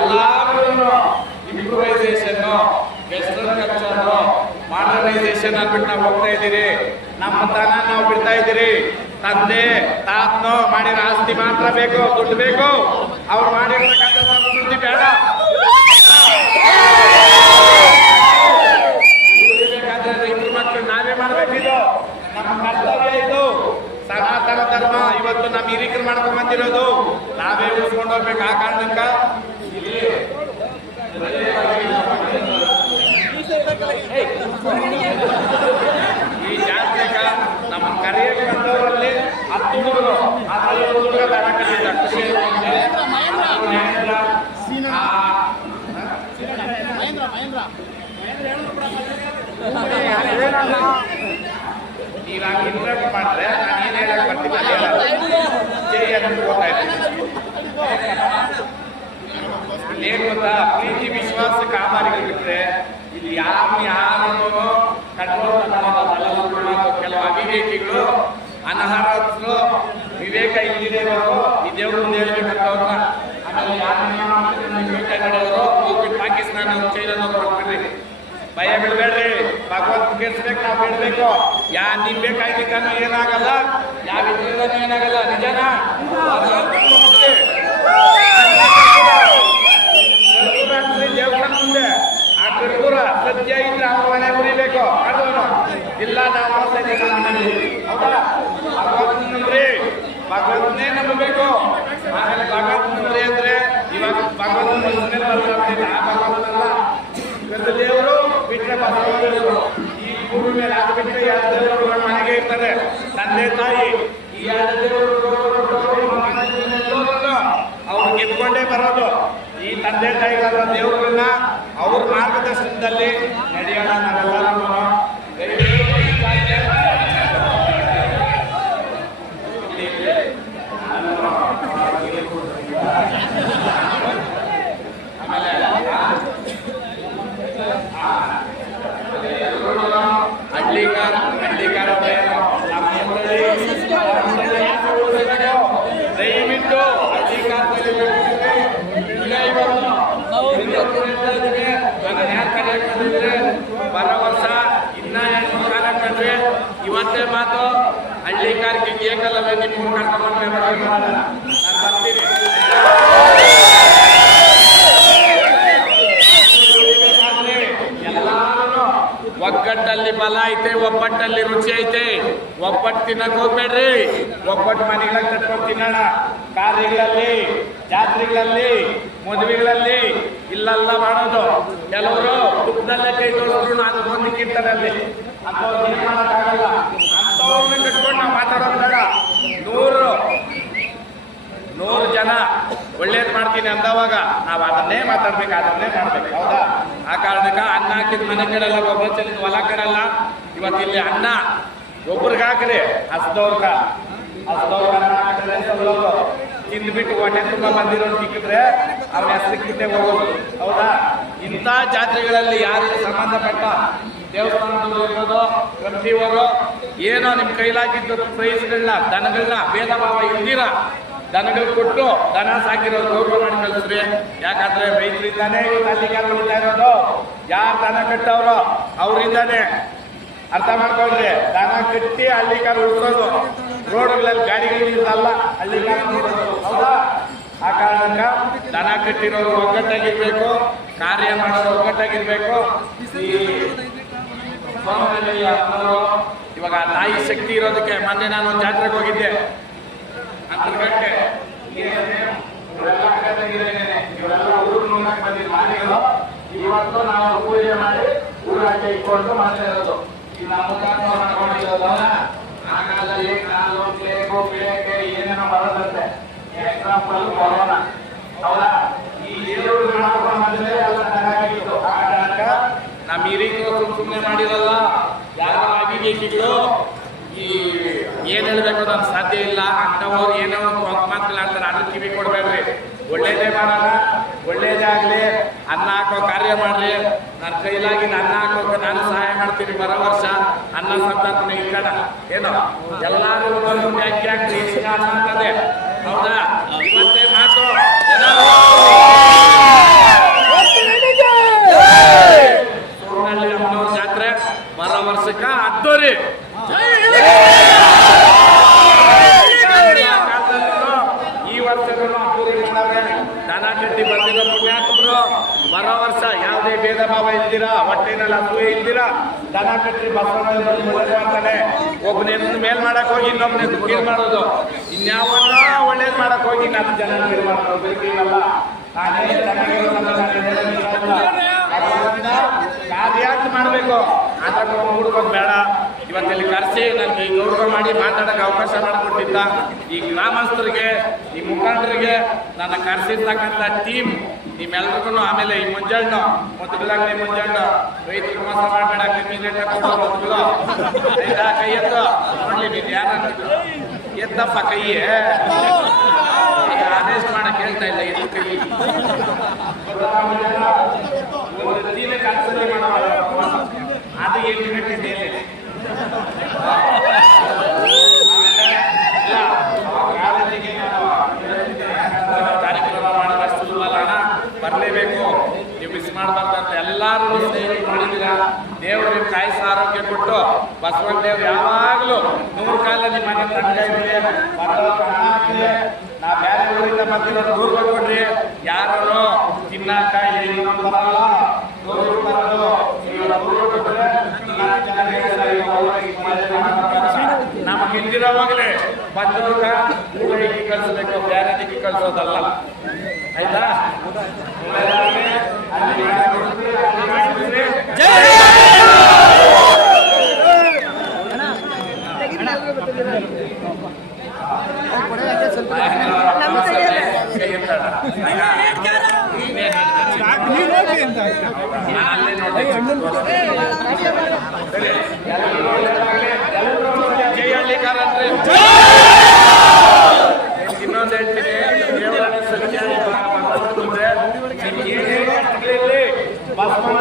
ಎಲ್ಲಾರು improvisation, western culture, modernisation ಅಂದ್ಬಿಟ್ಟು ನಾವು ಹೋಗ್ತಾ ಇದ್ದೀರಿ. ನಮ್ಮ ತನ ನಾವು ಬಿಡ್ತಾ ಇದ್ದೀರಿ. ತಂದೆ ತಾತನೋ ಮಾಡಿರೋ ಆಸ್ತಿ ಮಾತ್ರ ಬೇಕು, ದುಡ್ಡು ಬೇಕು. ಅವ್ರು ಮಾಡಿರ್ತಕ್ಕಂಥ ದುಡ್ಡು ಬೇಡ. ಬೇಕಾದ್ರೆ ರೈತರ ಮಕ್ಕಳು ನಾವೇ ಮಾಡ್ಬೇಕಿದು, ನಮ್ಮ ಕರ್ತವ್ಯ ಇದು. ಸನಾತನ ಧರ್ಮ ಇವತ್ತು ನಮ್ಮ ಹಿರಿಕರು ಮಾಡ್ಕೊಂಡ್ ಬಂದಿರೋದು, ನಾವೇ ಉಳಿಸ್ಕೊಂಡು ಹೋಗ್ಬೇಕು. ಆ ಕಾರಣಕ್ಕ ಇಲ್ಲಿ ಈ ಜಾತ್ರೆಗ ನಮ್ಮ ಕರೆಯಕ್ಕೆ ಬಂದವರಲ್ಲಿ 10 ಹುಡುಗರು, ಖುಷಿ ಇವಾಗ ಇಂಟ್ರಾಕ್ಟ್ ಮಾಡಿದ್ರೆ ನಾನು ಏನ್ ಹೇಳಕ್ ಬರ್ತೀನಿ ಏನ್ ಗೊತ್ತಾ, ಪ್ರೀತಿ ವಿಶ್ವಾಸ ಕಾಮಾರಿಗಳು ಬಿಟ್ರೆ ಇಲ್ಲಿ ಯಾರನ್ನು ಕಂಟ್ರೋಲ್ ಕೆಲವು ಅವಿವೇಕಿಗಳು, ಅನರ್ಹರು, ವಿವೇಕ ಇಲ್ಲಿರೋರು ಈ ದೇವ್ರ ಮುಂದೆ ಹೇಳ್ಬೇಕಂತವ್ರನ್ನ. ಆಮೇಲೆ ಯಾರು ಹೋಗ್ಬಿಟ್ಟು ಪಾಕಿಸ್ತಾನ ಚೈನಾ ಕೊಟ್ಬಿಡ್ರಿ. ಭಯ ಬಿಡ್ಬೇಡ್ರಿ, ಭಗವಂತ ಗೆಲ್ಸ್ಬೇಕು, ನಾವು ಬಿಡ್ಬೇಕು. ನಿಮ್ ಬೇಕಾಯ್ಲಿಕ್ಕೂ ಏನಾಗಲ್ಲ, ಯಾವ ಏನಾಗಲ್ಲ. ನಿಜನಾ? ದೇವಸ್ಥಾನ ಮುಂದೆ ಆ ಕರ್ಪೂರ ಸತ್ಯ ಇದ್ರೆ ಅವ್ರ ಮನೆ ಉರಿಬೇಕು, ಕಾಣೋನು ಇಲ್ಲ ನಾವು ಹೌದಾ? ಭಗವಂತನಂದ್ರಿ, ಭಗವಂತನೇ ನಂಬಬೇಕು. ಆಮೇಲೆ ಭಗವಂತನಂದ್ರಿ ಅಂದ್ರೆ ಇವಾಗ ಭಗವಂತನ ಆ ಭಗವಂತನಲ್ಲ, ದೇವರು ಬಿಟ್ಟರೆ ಭಗವಂತರು. ಈ ಭೂಮಿ ಮೇಲೆ ಅದು ಬಿಟ್ಟರೆ ಎರಡು ದೇವರು ಮನೆಗೆ ಇರ್ತಾರೆ, ತಂದೆ ತಾಯಿ. ಈ ಎರಡು ದೇವರು ಅವ್ರು ಗೆದ್ಕೊಂಡೇ ಬರೋದು. ಈ ತಂದೆ ತಾಯಿಗಳ ದೇವರನ್ನ ಅವ್ರ ಮಾರ್ಗದರ್ಶನದಲ್ಲಿ ನಡೆಯೋಣ ನಾವೆಲ್ಲರೂ. ಹಳ್ಳಿಕಾರ ದಯವಿಟ್ಟು ಬರೋ ವರ್ಷ ಇನ್ನ ಕಾಲ ಕಂಡ್ರೆ ಇವತ್ತೇ ಮಾತು ಹಳ್ಳಿಕಾರಕ್ಕೆ ಏಕಲ್ಲವೇ ನಿಮ್ಮ ಕರ್ಕೊಂಡು ನಾನು ಬರ್ತೀನಿ. ಒಗ್ಗಟ್ಟಲ್ಲಿ ಬಲ ಐತೆ, ಒಬ್ಬಟ್ಟಲ್ಲಿ ರುಚಿ ಐತೆ. ಒಬ್ಬಟ್ಟು ತಿನ್ನಕ್ ಹೋಗ್ಬೇಡ್ರಿ, ಒಬ್ಬಟ್ಟು ಮನೆಗಳ ಕಟ್ಕೊಂಡು ತಿನ್ನೋಣ. ಕಾರ್ಯಗಳಲ್ಲಿ, ಜಾತ್ರೆಗಳಲ್ಲಿ, ಮದುವೆಗಳಲ್ಲಿ ಇಲ್ಲೆಲ್ಲ ಮಾಡೋದು. ಕೆಲವರು ದುಃಖದಲ್ಲೇ ಕೈ ತೊಳೆದ್ರು ಅದು ಹೊಂದಿಕ್ಕಿರ್ತಾರಲ್ಲಿ, ಅಂಥವ್ರು ಏನ್ ಮಾಡೋಕ್ಕಾಗಲ್ಲ. ಅಂಥವ್ರನ್ನ ಕಟ್ಕೊಂಡು ನಾವು ಮಾತಾಡೋದು ಬೇಡ. 100 ಜನ ಒಳ್ಳೇದು ಮಾಡ್ತೀನಿ ಅಂದವಾಗ ನಾವು ಅದನ್ನೇ ಮಾತಾಡ್ಬೇಕು, ಅದನ್ನೇ ಮಾಡ್ಬೇಕು. ಹೌದಾ? ಆ ಕಾರಣಕ್ಕ ಅನ್ನ ಹಾಕಿದ ಮನೆ ಕೆಡಲ್ಲ, ಗೊಬ್ಬರ ಚೆಲ್ಲಿದ ಹೊಲ ಕೆಡಲ್ಲ. ಇವತ್ತಿಲ್ಲಿ ಅನ್ನ ಒಬ್ರಿಗೆ ಹಾಕ್ರಿ, ಹಸ್ದವ್ರಗ ಅನ್ನ ಹಾಕಿದ್ರೆ ತಿಂದ್ಬಿಟ್ಟು ಹೊಟ್ಟೆ ತುಂಬ ಬಂದಿರೋರು ಸಿಕ್ಕಿದ್ರೆ ಅವ್ರ ಹೆಸರಿಗಿದ್ದೆ ಹೋಗೋದು. ಹೌದಾ? ಇಂಥ ಜಾತ್ರೆಗಳಲ್ಲಿ ಯಾರಿಗೆ ಸಂಬಂಧಪಟ್ಟ ದೇವಸ್ಥಾನದವರು ಇರೋದು, ಕಮಿಟಿಯವರು ಏನೋ ನಿಮ್ಮ ಕೈಲಾಗಿದ್ದು ಪ್ರೈಸ್ಗಳನ್ನ, ದನಗಳನ್ನ ಭೇದ ಭಾವ ಇಲ್ದಿರ ದನಗಳು ಕೊಟ್ಟು ದನ ಸಾಕಿರೋದು ಗೌರವ ಮಾಡಿ ಕಳಿಸ್ರಿ. ಯಾಕಂದ್ರೆ ರೈತರಿಂದಾನೇ ಅಲ್ಲಿಗಾರ ಉಳಿತಾ ಇರೋದು. ಯಾರು ದನ ಕಟ್ಟವ್ರೋ ಅವರಿಂದಾನೇ. ಅರ್ಥ ಮಾಡ್ಕೊಳ್ರಿ, ದನ ಕಟ್ಟಿ ಹಳ್ಳಿಗಾರ ಉಳಿಸೋದು. ರೋಡ್ಗಳಲ್ಲಿ ಗಾಡಿಗಳಿಲ್ಲ, ಹಳ್ಳಿಗಾರ ನೋಡೋದು. ಹೌದಾ? ಆ ಕಾರಣಕ್ಕ ದನ ಕಟ್ಟಿರೋರು ಒಗ್ಗಟ್ಟಾಗಿರ್ಬೇಕು, ಕಾರ್ಯ ಮಾಡೋರು ಒಗ್ಗಟ್ಟಾಗಿರ್ಬೇಕು. ಈ ಇವಾಗ ತಾಯಿ ಶಕ್ತಿ ಇರೋದಕ್ಕೆ ಮೊನ್ನೆ ನಾನು ಜಾತ್ರೆಗೆ ಹೋಗಿದ್ದೆ. ಅಂತರ್ಗಟ್ಟೆ ಇವತ್ತು ನಾವು ಪೂಜೆ ಮಾಡಿ ಊರಾಚೆ ಇಟ್ಕೊಂಡು ಮಾಡ್ತಾ ಇರೋದು. ಆ ಕಾಲದಲ್ಲಿ ಕಾಲು ಪ್ಲೇಗು ಪಿಳಕ್ಕೆ ಏನೇನೋ ಬರೋದಂತೆ. Example corona. ಹೌದಾ? ಈ ದೇವರು ಮಾಡ್ಕೊಂಡ್ರೆ ಎಲ್ಲ ಚೆನ್ನಾಗಿತ್ತು. ಆ ಕಾರಣಕ್ಕ ನಮ್ಮ ಹಿರಿಯರು ಸುಮ್ಮನೆ ಮಾಡಿರಲ್ಲ. ಯಾರೋ ಅವಿವೇಕಿಗಳು ಈ ಏನ್ ಹೇಳ್ಬೇಕು ನಮ್ಗೆ ಸಾಧ್ಯ ಇಲ್ಲ ಅಂಥವ್ರು ಏನೋ ಮಾತುಗಳಾಡ್ತಾರೆ. ಅದ್ರ ಕಿವಿ ಕೊಡ್ಬೇಡ್ರಿ. ಒಳ್ಳೇದೇ ಮಾಡೋಣ, ಒಳ್ಳೇದೇ ಆಗ್ಲಿ. ಅನ್ನ ಹಾಕೋ ಕಾರ್ಯ ಮಾಡ್ರಿ. ನನ್ನ ಕೈಲಾಗಿ ಅನ್ನ ಹಾಕೋಕೆ ನಾನು ಸಹಾಯ ಮಾಡ್ತೀನಿ. ಬರೋ ವರ್ಷ ಅನ್ನ ಸಂತಾಪನೆ ಇಟ್ಕೋಣ. ಏನೋ ಎಲ್ಲಾರು ಯಾಕೆ ಅನ್ನ ಅಂತದೆ. ಹೌದಾ? ಇವತ್ತೇ ಮಾತು ಬರೋ ವರ್ಷ ಯಾವುದೇ ಭೇದ ಭಾವ ಇಲ್ದಿರಾ, ಹೊಟ್ಟೆನಲ್ಲಿ ಅಸೂಯೆ ಇಲ್ದಿರಾ, ದನ ಕಟ್ಟಿ ಬಸವಣ್ಣ ಮಾಡ್ತಾನೆ. ಒಬ್ಬನ ಮೇಲ್ ಮಾಡಕ್ ಹೋಗಿ ಇನ್ನೊಬ್ಬನ ಕೀಳ್ ಮಾಡೋದು, ಇನ್ಯಾವನ್ನ ಒಳ್ಳೇದ್ ಮಾಡಕ್ ಹೋಗಿ 4 ಜನ ಕೀಳ್ ಮಾಡೋದು. ಕಾರ್ಯಾರ್ಥ ಮಾಡಬೇಕು, ಆದಾಗ ಹುಡುಗೋದು ಬೇಡ. ಇವತ್ತಲ್ಲಿ ಕರೆಸಿ ನನಗೆ ಈ ಗೌರವ ಮಾಡಿ ಮಾತಾಡೋಕೆ ಅವಕಾಶ ಮಾಡಿಕೊಟ್ಟಿದ್ದ ಈ ಗ್ರಾಮಸ್ಥರಿಗೆ, ಈ ಮುಖಂಡರಿಗೆ, ನನ್ನ ಕರೆಸಿರ್ತಕ್ಕಂಥ ಟೀಮ್ ನಿಮ್ಮೆಲ್ರಿಗೂ, ಆಮೇಲೆ ಈ ಮುಂಜಾನೆ ಮೊದಲಾಗಿ ಮುಂಜಾನೆ ರೈತರು ಮೋಸ ಮಾಡಬೇಡ, ಕೈ ಎತ್ತ ನೋಡ್ಲಿ. ನೀನು ಯಾರು ಎತ್ತಪ್ಪ ಕೈಯೇ, ಆದೇಶ ಮಾಡಕ್ ಹೇಳ್ತಾ ಇಲ್ಲ, ಎತ್ತು ಕೈ. ಕನ್ಸಿಡರ್ ಮಾಡೋಣ, ಅದು ಏನು ಕಟ್ಟಿದ್ದೆ ಕಾರ್ಯಕ್ರಮ ಮಾಡೋದಷ್ಟು ಸುಲಭ ಅಲ್ಲ, ಬರಲೇಬೇಕು. ನೀವು ಮಿಸ್ ಮಾಡಬಾರ್ದಂತ ಎಲ್ಲರೂ ಸ್ನೇಹಿತರು ಮಾಡಿದ್ದೀರಾ. ದೇವರು ನಿಮ್ಮ ಕಾಯಿಸ ಆರೋಗ್ಯ ಕೊಟ್ಟು ಬಸವಣ್ಣ ದೇವ್ರು ಯಾವಾಗಲೂ 100 ಕಾಲಲ್ಲಿ ಮನೆ ತಂದೆ ನಾ ಬೇರೆ ಊರಿಂದ ಬರ್ತಿರೋದು ದೂರ ಕೊಡ್ರಿ. ಯಾರು ತಿನ್ನಾಕ ಬರಲ್ಲ, ನಮಗೆ ಹಿಂದಿರೋವಾಗಲೇ ಬಂದವಾಗ ಊರಿಗೆ ಕಳಿಸ್ಬೇಕು, ಬೇರೆ ದಿಕ್ಕಿ ಕಳಿಸೋದಲ್ಲ. ಆಯ್ತಾ? ಇನ್ನೊಂದು ಹೇಳ್ತೀನಿ, ದೇವರ ಸತ್ಯ ಬಸವಣ್ಣ